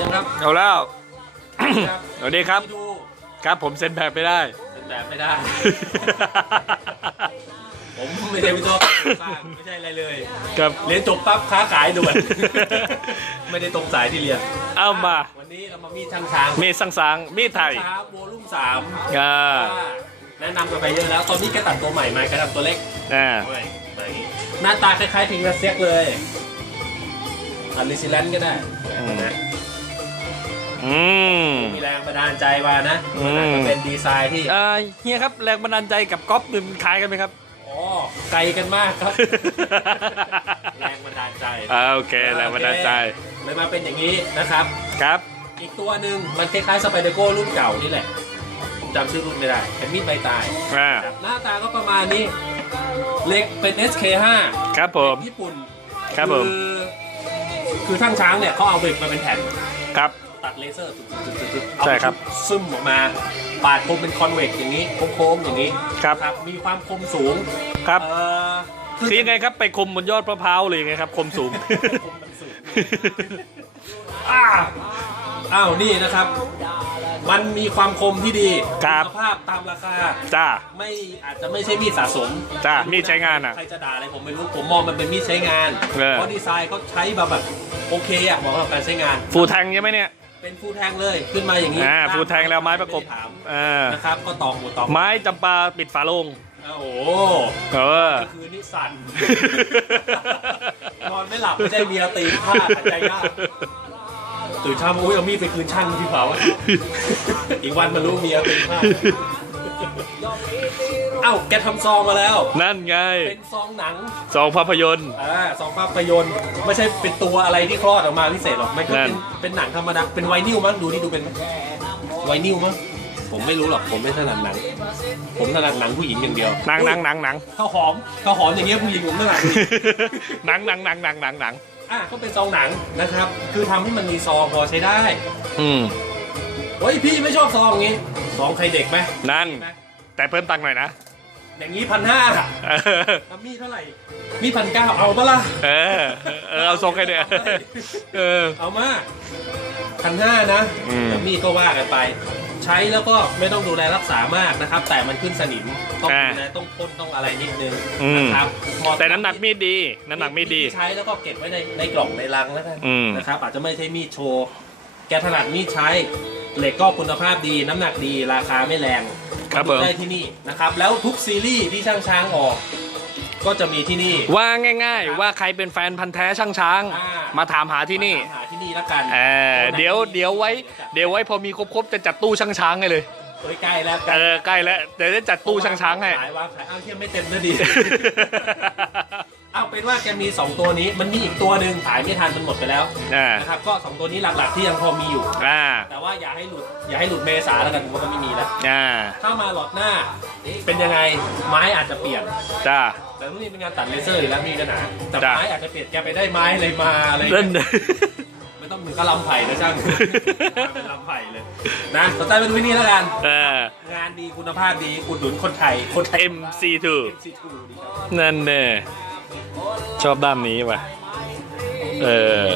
ยังครับเอาแล้วครับสวัสดีครับไปดูครับผมเซ็นแบบไม่ได้ เป็นแบบไม่ได้ ผมไม่ได้วิศวกรสร้างไม่ใช่อะไรเลย ครับ เรียนจบปั๊บค้าขายด่วน ไม่ได้ตรงสายที่เรียน เอามา วันนี้เรามามีดช่างช้างมีสังสางมีไทยช้างโวลุ่มสามอ่าแนะนำกันไปเยอะแล้ว ตอนนี้แกตัดตัวใหม่มาแกทำตัวเล็กอ่าไม่ไม่หน้าตาคล้ายๆพิงกระเซียกเลยอันลิซิแลนก็ได้นะ อืม มีแรงบันดาลใจมานะอืมน่าจะเป็นดีไซน์ที่เอ่อเฮียครับแรงบันดาลใจกับก๊อฟมันคล้ายกันไหมครับ อ๋อไกลกันมากครับ แรงบันดาลใจอ่าโอเคแรงบันดาลใจเลยมาเป็นอย่างนี้นะครับ ครับ อีกตัวหนึ่งมันคล้ายๆสไปเดโก้รุ่นเก่านี่แหละผมจำชื่อรุ่นไม่ได้เป็นมีดใบตายอ่า หน้าตาก็ประมาณนี้ เล็กเป็น SK5 ครับผม ญี่ปุ่นครับผม อคือช่างช้างเนี่ยเขาเอาเบรกมาเป็นแผ่น ครับ ตัดเลเซอร์ตึ๊ดๆๆๆเอาใช่ครับซึมออกมาปาดคมเป็นคอนเวกอย่างนี้โค้งๆอย่างนี้ครับครับมีความคมสูงครับเอ่อคือยังไงครับไปคมบนยอดมะพร้าวหรือยังไงครับคมสูงคมมันสูงอ้าวอ้าวนี่นะครับ มันมีความคมที่ดีครับณภาพตามราคาจ้าไม่อาจจะไม่ใช่มีดสะสมจ้ะมีดใช้งานอะใครจะด่าอะไรผมไม่รู้ผมมองมันเป็นมีดใช้งานเออเพราะดีไซน์เขาใช้แบบแบบโอเคอะเหมาะกับการใช้งานฟูแทงใช่ไหมเนี่ย เป็นฟูลแทงเลยขึ้นมาอย่างนี้อ่าฟูแทงแล้วไม้ประกบด้ถามอ่านะครับก็ตอกหมูตอกไม้จำปาปิดฝาโลงโอ้โหเออก็คือนิสสันนอนไม่หลับไม่ได้เมียตีผ้าขัดใจยากตื่นเช้ามาอุ้ยเอามีดไปคืนช่างที่เผาอีกวันมารู้เมียตีผ้า เอ้าแกทำซองมาแล้ว นั่นไง เป็นซองหนัง สองภาพยนตร์ อ่าซองภาพยนตร์ไม่ใช่เป็นตัวอะไรที่คลอดออกมาพิเศษหรอกมันก็นั่เป็นนเป็นหนังธรรมดาเป็นไวนิลมั้งดูนี่ดูเป็นไหมไวนิลมั้งผมไม่รู้หรอกผมไม่ถนัดหนัง ผมถนัดหนังผู้หญิงอย่างเดียวหนังหนังหนังหนัง ข้าวหอมข้าวหอมอย่างเงี้ยผู้หญิงผมถนัด หนังหนังหนังหนังหนังหนังอะก็เป็นซองหนังนะครับ คือทำให้มันมีซองพอใช้ได้อืมเฮ้ยพี่ไม่ชอบซองงี้ซองใครเด็กไหมนั่น แต่เพิ่มตังค์หน่อยนะ อย่างนี้พันห้าเออมีเท่าไหร่ มีพันเก้าเอาปะล่ะ เออเออเอาทรงให้เนี่ยเออ เอามาพันห้านะอืมแต่มีก็ว่ากันไป ใช้แล้วก็ไม่ต้องดูแลรักษามากนะครับ แต่มันขึ้นสนิมต้องอ่าดูแลต้องพ่นต้องอะไรนิดนึงอืมนะครับเหมาะแต่น้ำหนักมีดดี น้ำหนักมีดดีที่ใช้แล้วก็เก็บไว้ในในกล่องในลังแล้วกันอืมนะครับอาจจะไม่ใช่มีดโชว์ แกถนัดมีดใช้ เหล็กก็คุณภาพดีน้ำหนักดีราคาไม่แรงครับมาดูผม ได้ที่นี่นะครับ แล้วทุกซีรีส์ที่ช่างช้างออก ก็จะมีที่นี่ ว่าง่าย ๆ ว่าใครเป็นแฟนพันธ์แท้ช่างช้าง อ่ามาถามหาที่นี่หาที่นี่แล้วกันเออเดี๋ยวเดี๋ยวไว้เดี๋ยวไว้พอมีครบๆจะจัดตู้ช่างช้างให้เลยเฮ้ยใกล้แล้วเออใกล้แล้วเดี๋ยวจะจัดตู้ช่างช้างให้ ขายวางขายอ้าวเที่ยไม่เต็มนะดี เอาเป็นว่าแกมี 2 ตัวนี้มันมีอีกตัวหนึ่งขายไม่ทันมันหมดไปแล้วอ่านะครับก็ 2 ตัวนี้หลักๆที่ยังพอมีอยู่ อ่าแต่ว่าอย่าให้หลุดอย่าให้หลุดเมษาแล้วกันผมว่ามันไม่มีแล้ว อ่าถ้ามาหลอดหน้าเป็นยังไงไม้อาจจะเปลี่ยน จ้า แต่รุ่นนี้เป็นงานตัดเลเซอร์อยู่แล้วมีปัญหาแต่จ้ะ ไม้อาจจะเปลี่ยนแกไปได้ไม้อะไรมาอะไรเล่น ไม่ต้องถึงกับลำไผ่นะช่าง เป็นลำไผ่เลยนะสนใจเป็นวินี่แล้วกัน เออ งานดีคุณภาพดีอุดหนุนคนไทยคนไทย MC2 MC2 ดีครับนั่นเน่ ชอบด้านนี้ว่ะ เออ